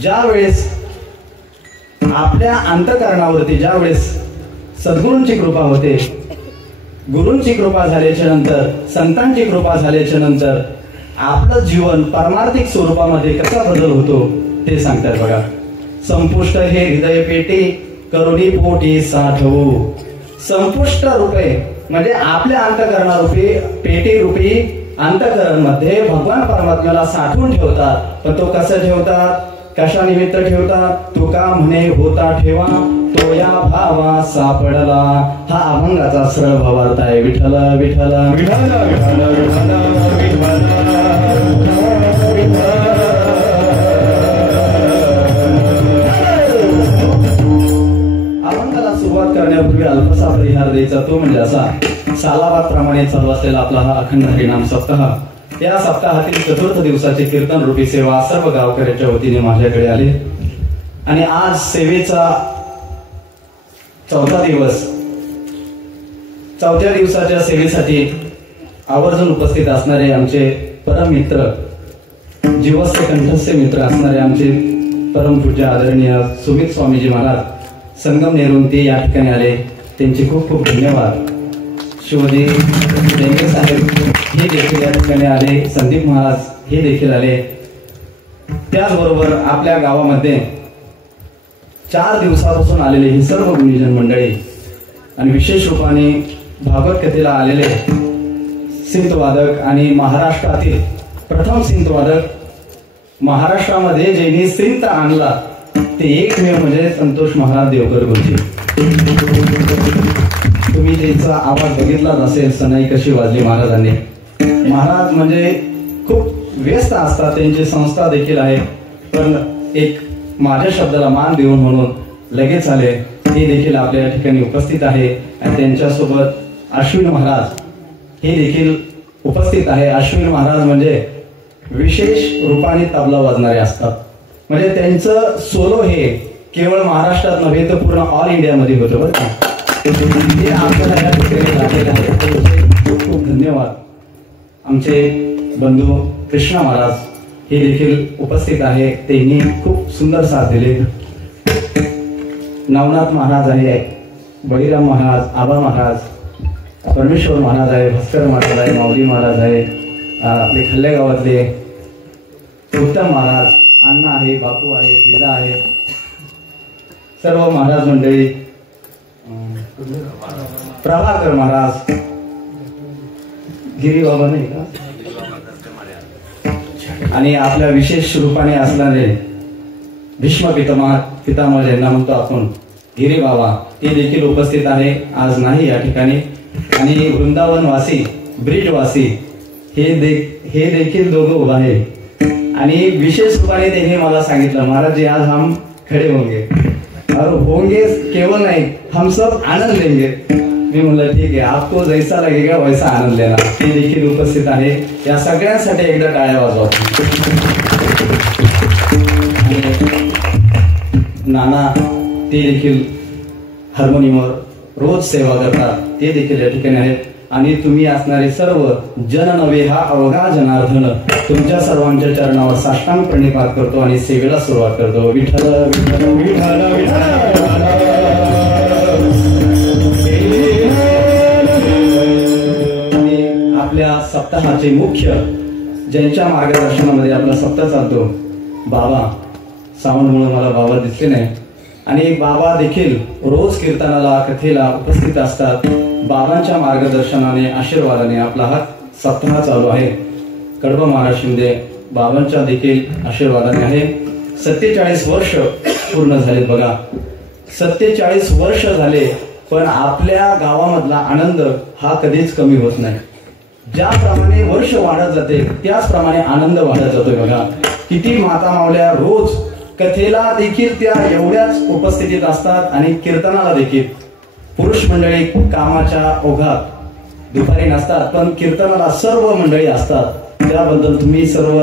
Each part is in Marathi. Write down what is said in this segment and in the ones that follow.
ज्या वेळेस आपल्या अंतःकरणावरती ज्या वेळेस सद्गुरूंची कृपा होते, गुरूंची कृपा झाल्याच्या नंतर, संतांची कृपा झाल्याच्या नंतर आपलं जीवन पारमार्थिक स्वरूपामध्ये कसा बदल होतो ते सांगतात बघा. संपुष्ट हे हृदय पेटी करुणी पोटी साठवू. संपुष्ट रूपे म्हणजे आपल्या अंतःकरणारूपी पेटी रूपी अंतःकरण मध्ये भगवान परमात्म्याला साठवून ठेवतात. पण तो कसं ठेवतात, कशा निमित्त ठेवतात? तुका म्हणे होता ठेवा तो या भावा सापडला. हा अभंगाचा सरळ भावार्थ आहे. विठ्ठल विठ्ठल विठ्ठल विठ्ठल विठ्ठल अभंगाला सुरुवात करण्यापूर्वी अल्पसा परिहार द्यायचा, तो म्हणजे असा. सालाबाद चालू असलेला आपला हा अखंड हरिनाम सप्ताह, या सप्ताहातील चतुर्थ दिवसाची कीर्तन रूपी सेवा सर्व गावकऱ्याच्या वतीने माझ्याकडे आली. आणि आज सेवेचा चौथा दिवस. चौथ्या दिवसाच्या सेवेसाठी आवर्जून उपस्थित असणारे आमचे परम मित्र, जीवस्य कंठस्थ मित्र असणारे आमचे परम पूज्य आदरणीय सुमित स्वामीजी महाराज संगमनेरून ते या ठिकाणी आले. त्यांचे खूप खूप धन्यवाद. शिवजी देंगे साहेब हे देखील या ठिकाणी आले. संदीप महाराज हे देखील आले. त्याचबरोबर आपल्या गावामध्ये 4 दिवसापासून आलेले ही सर्व गुणीजन मंडळी आणि विशेष रूपाने भागवत कथेला आलेले सिंतवादक आणि महाराष्ट्रातील प्रथम सिंतवादक, महाराष्ट्रामध्ये ज्यांनी सिंत आणला ते एकमेव म्हणजे संतोष महाराज देवकर गुरुजी. तुम्ही त्यांचा आवाज बघितलाच असेल, सनाई कशी वाजली महाराजांनी. महाराज म्हणजे खूप व्यस्त असतात, त्यांची संस्था देखील आहे. पण एक माझ्या शब्दाला मान देऊन म्हणून लगेच आले. ते देखील आपल्या ठिकाणी उपस्थित आहे. आणि त्यांच्यासोबत अश्विन महाराज हे देखील उपस्थित आहे. अश्विन महाराज म्हणजे विशेष रूपाने तबला वाजणारे असतात. म्हणजे त्यांचं सोलो हे केवळ महाराष्ट्रात नव्हे तर पूर्ण ऑल इंडियामध्ये होतं बरं का. ते आपल्याला या ठिकाणी झालेलं आहे. खूप खूप धन्यवाद. आमचे बंधू कृष्णा महाराज हे देखील उपस्थित आहे. त्यांनी खूप सुंदर साथ दिले. नवनाथ महाराज आहे, बळीराम महाराज, आबा महाराज, परमेश्वर महाराज आहे, भास्कर महाराज आहे, माऊली महाराज आहे, आपले खल्ले गावातले उत्तम महाराज, अण्णा आहे, बापू आहे, दिला आहे, सर्व महाराज मंडळी, प्रभाकर महाराज, गिरी बाबा नाही का, आणि आपल्या विशेष रूपाने असणारे भीष्म पितामह ज्यांना म्हणतो आपण गिरी बाबा, ते देखील उपस्थित आहे. आज नाही या ठिकाणी. आणि वृंदावनवासी, ब्रिजवासी हे देखील दोघं उभा आहे. आणि विशेष रूपाने त्यांनी मला सांगितलं, महाराज जी आज हम खडे होंगे और होंगे केवळ नाही, हम सब आनंद लेंगे. मी म्हणलं ठीक आहे, आपको जैसा लगेगा वैसा आनंद लेना. ते देखील उपस्थित आहे. या सगळ्यांसाठी एकदा टाळ्या वाजवा. नाना ते देखील हार्मोनियमवर रोज सेवा करतात. ते देखील या ठिकाणी आहेत. आणि तुम्ही असणारे सर्व जन नव्हे हा अवघा जनार्दन, तुमच्या सर्वांच्या चरणावर साष्टांग प्रणिपात करतो आणि सेवेला सुरुवात करतो. विठ्ठल विठ्ठल विठ्ठल विठ्ठल. आणि आपल्या सप्ताहाचे मुख्य, ज्यांच्या मार्गदर्शनामध्ये आपला सप्ताह चालतो, बाबा. सावंतमुळे मला बाबा दिसले नाही. आणि बाबा देखील रोज कीर्तनाला, कथेला उपस्थित असतात. बाबांच्या मार्गदर्शनाने, आशीर्वादाने आपला हा सप्ताह चालू आहे. कडबा महाराज शिंदे बाबांच्या देखील आशीर्वादाने आहे. 47 वर्ष पूर्ण झाले बघा. 47 वर्ष झाले, पण आपल्या गावामधला आनंद हा कधीच कमी होत नाही. ज्याप्रमाणे वर्ष वाढत जाते त्याचप्रमाणे आनंद वाढत जातोय बघा. किती माता मावल्या रोज कथेला देखील त्या एवढ्याच उपस्थितीत असतात आणि कीर्तनाला देखील. पुरुष मंडळी कामाच्या ओघात दुपारी नसतात, पण कीर्तनाला सर्व मंडळी असतात. त्याबद्दल तुम्ही सर्व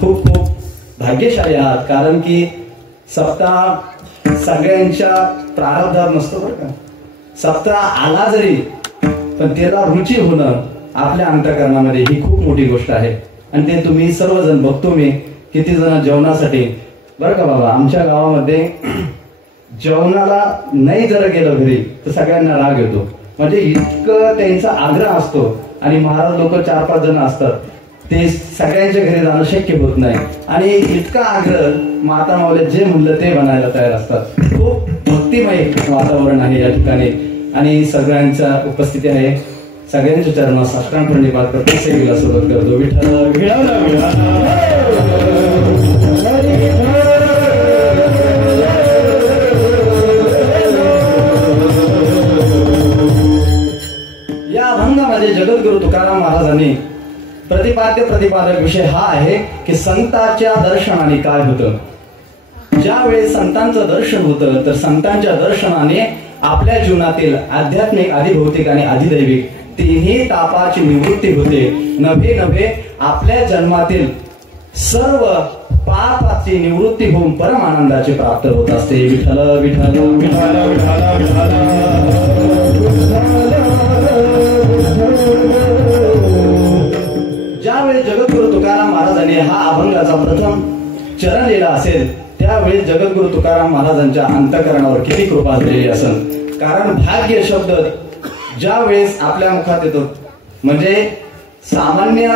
खूप खूप भाग्यशाली आहात. कारण की सप्ताह सगळ्यांच्या प्रारब्धात नसतो बरं का. सप्ताह आला जरी, पण त्याला रुची होणं आपल्या अंतःकरणामध्ये ही खूप मोठी गोष्ट आहे. आणि ते तुम्ही सर्वजण बघतो मी किती जण जेवणासाठी, बरं का बाबा, आमच्या गावामध्ये जेवणाला नाही जर गेलं घरी तर सगळ्यांना राग येतो. म्हणजे इतकं त्यांचा आग्रह असतो आणि महाराज लोक 4-5 जण असतात, ते सगळ्यांच्या घरी जाणं शक्य होत नाही. आणि इतका आग्रह माता माऊली जे म्हणलं ते बनायला तयार असतात. खूप भक्तिमय वातावरण आहे या ठिकाणी आणि सगळ्यांच्या उपस्थिती आहे. सगळ्यांच्या चरणात साष्टांग प्रणिपात करतो, सेवेला सुरुवात करतो. विठ्ठल या अभंगामध्ये जगद्गुरु तुकाराम महाराजांनी प्रतिपादक विषय हा आहे की संतांच्या दर्शनाने काय होतं. ज्यावेळेस संतांचं दर्शन होतं तर संतांच्या दर्शनाने आपल्या जीवनातील आध्यात्मिक, आधिभौतिक आणि अधिदैविक तिन्ही तापाची निवृत्ती होते. नव्हे आपल्या जन्मातील सर्व पापाची निवृत्ती होऊन परम आनंदाची प्राप्त होत असते. विठ्ठल विठ्ठल विठ्ठल विठ्ठल ज्यावेळी जगद्गुरु तुकाराम महाराजांनी हा अभंगाचा प्रथम चरण लिहिला असेल त्यावेळी जगद्गुरु तुकाराम महाराजांच्या अंतःकरणावर किती कृपा झालेली असेल. कारण भाग्य शब्द ज्या वेळेस आपल्या मुखात येतो, म्हणजे सामान्य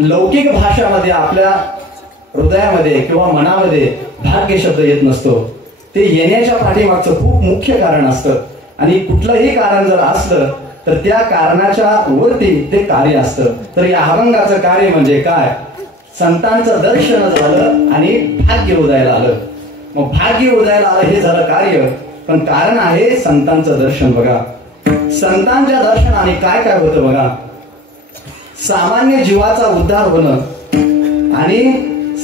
लौकिक भाषामध्ये आपल्या हृदयामध्ये किंवा मनामध्ये भाग्य शब्द येत नसतो. ते येण्याच्या पाठीमागचं खूप मुख्य कारण असतं आणि कुठलंही कारण जर असलं तर त्या कारणाच्या वरती ते कार्य असतं. तर या अभंगाचं कार्य म्हणजे काय, संतांचं दर्शन झालं आणि भाग्य उदयाला आलं. मग भाग्य उदयाला आलं हे झालं कार्य, पण कारण आहे संतांचं दर्शन. बघा, संतांच्या दर्शनाने काय काय होतं बघा. सामान्य जीवाचा उद्धार होणं आणि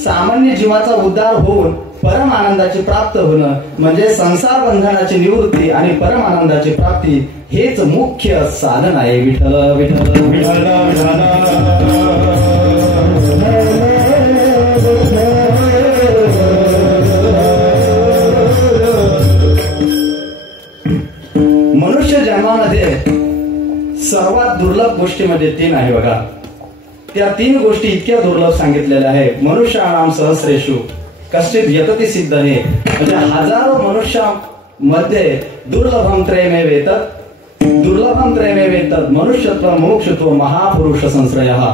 सामान्य जीवाचा उद्धार होऊन परम आनंदाची प्राप्त होणं म्हणजे संसार बंधनाची निवृत्ती आणि परम आनंदाची प्राप्ती हेच मुख्य साधन आहे. विठ्ठल विठ्ठल विठ्ठल मनुष्य जन्मामध्ये सर्वात दुर्लभ गोष्टी म्हणजे 3 आहे बघा. त्या 3 गोष्टी इतक्या दुर्लभ सांगितलेल्या आहे. मनुष्याणाम सहस्रेषु कश्चित् यतति सिद्धने, म्हणजे हजारो मनुष्यामध्ये दुर्लभम त्रयमेवेतत् मनुष्यत्व मोक्षत्व महापुरुष संश्रयः.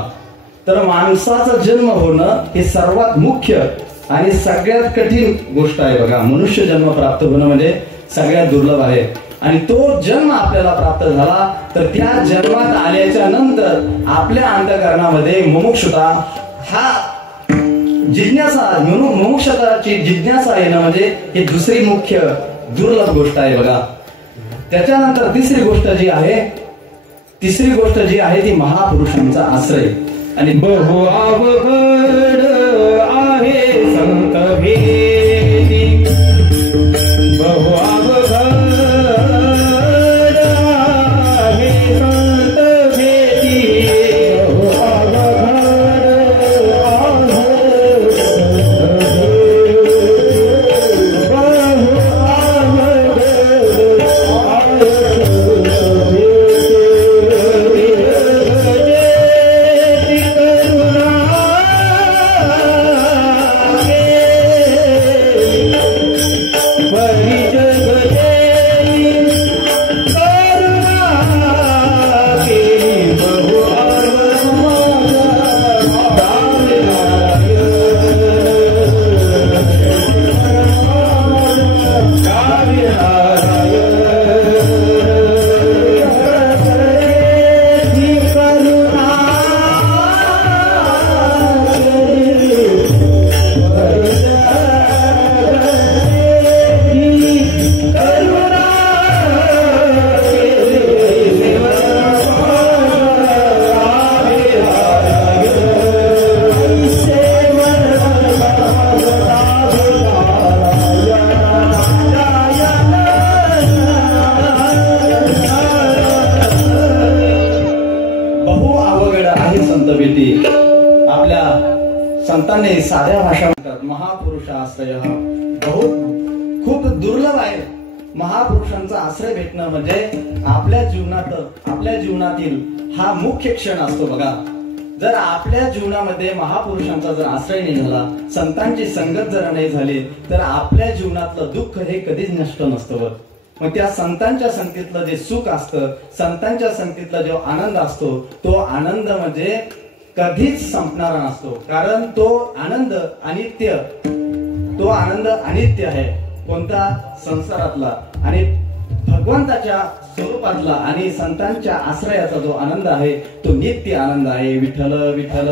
तर माणसाचा जन्म होणं हे सर्वात मुख्य आणि सगळ्यात कठीण गोष्ट आहे बघा. मनुष्य जन्म प्राप्त होणं म्हणजे सगळ्यात दुर्लभ आहे आणि तो जन्म आपल्याला प्राप्त झाला तर त्या जन्मात आल्याच्या नंतर आपल्या अंतःकरणामध्ये मुमुक्षुता हा जिज्ञासा, मुमुक्षताची जिज्ञासा येणं म्हणजे ही दुसरी मुख्य दुर्लभ गोष्ट आहे बघा. त्याच्यानंतर तिसरी गोष्ट जी आहे ती महापुरुषांचा आश्रय. आणि बहु अवघड आहे संत भेदी, बहु अवघड आहे संत भेदी, बहु अवघड आपल्या संतांनी साध्या भाषा म्हणतात महापुरुष आश्रय बहुत खूप दुर्लभ आहे. महापुरुषांचा आश्रय भेटणं म्हणजे आपल्या जीवनातील हा मुख्य क्षण असतो बघा. जर आपल्या जीवनामध्ये महापुरुषांचा जर आश्रय नाही झाला, संतांची संगत जर नाही झाली, तर आपल्या जीवनातलं दुःख हे कधीच नष्ट नसतं. मग त्या संतांच्या संगतीतलं जे सुख असतं, संतांच्या संगतीतला जो आनंद असतो, तो आनंद म्हणजे कधीच संपणारा नसतो. कारण तो आनंद अनित्य आहे. कोणता? संसारातला आणि भगवंताच्या स्वरूपातला आणि संतांच्या आश्रयाचा जो आनंद आहे तो नित्य आनंद आहे. विठ्ठल विठ्ठल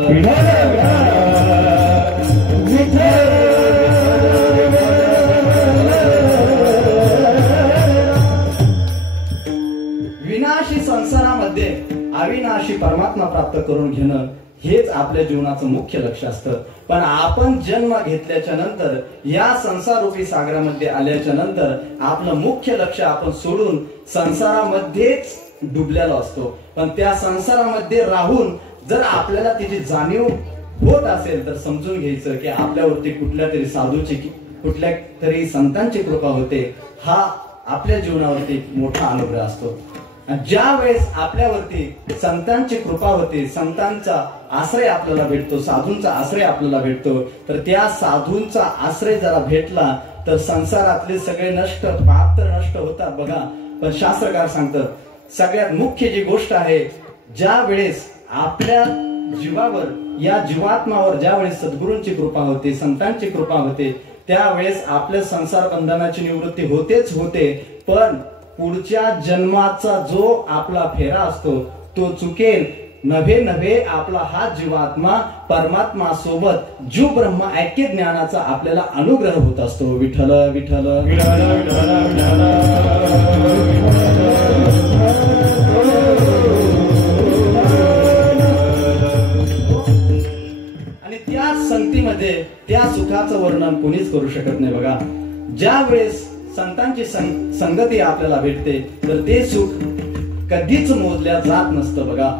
विनाशी संसारामध्ये अविनाशी परमात्मा प्राप्त करून घेणं हेच आपल्या जीवनाचं मुख्य लक्ष असतं. पण आपण जन्म घेतल्याच्या नंतर, या संसाररूपी सागरामध्ये आल्याच्या नंतर आपलं मुख्य लक्ष आपण सोडून संसारामध्येच डुबलेलो असतो. पण त्या संसारामध्ये राहून जर आपल्याला त्याची जाणीव होत असेल तर समजून घ्यायचं की आपल्यावरती कुठल्या तरी साधूची, कुठल्या तरी संतांची कृपा होते. हा आपल्या जीवनावरती मोठा अनुग्रह असतो. ज्या वेळेस आपल्यावरती संतांची कृपा होते, संतांचा आश्रय आपल्याला भेटतो, साधूंचा आश्रय आपल्याला भेटतो, तर त्या साधूंचा आश्रय जरा भेटला तर संसारातले सगळे पाप तर नष्ट होतात बघा. पण शास्त्रकार सांगतात सगळ्यात मुख्य जी गोष्ट आहे, ज्या वेळेस आपल्या जीवावर, या जीवात्मावर ज्या वेळेस सद्गुरूंची कृपा होते, संतांची कृपा होते, त्यावेळेस आपल्या संसार बंधनाची निवृत्ती होतेच होते. पण पुढच्या जन्माचा जो आपला फेरा असतो तो चुकेल नव्हे आपला हा जीवात्मा परमात्मा सोबत जीव ब्रह्म ऐक्य ज्ञानाचा आपल्याला अनुग्रह होत असतो. विठ्ठल विठ्ठल आणि त्या संगतीमध्ये त्या सुखाचं वर्णन कोणीच करू शकत नाही बघा. ज्या वेळेस संतांची संगती आपल्याला भेटते तर ते सुख कधीच मोजल्या जात नसतं बघा.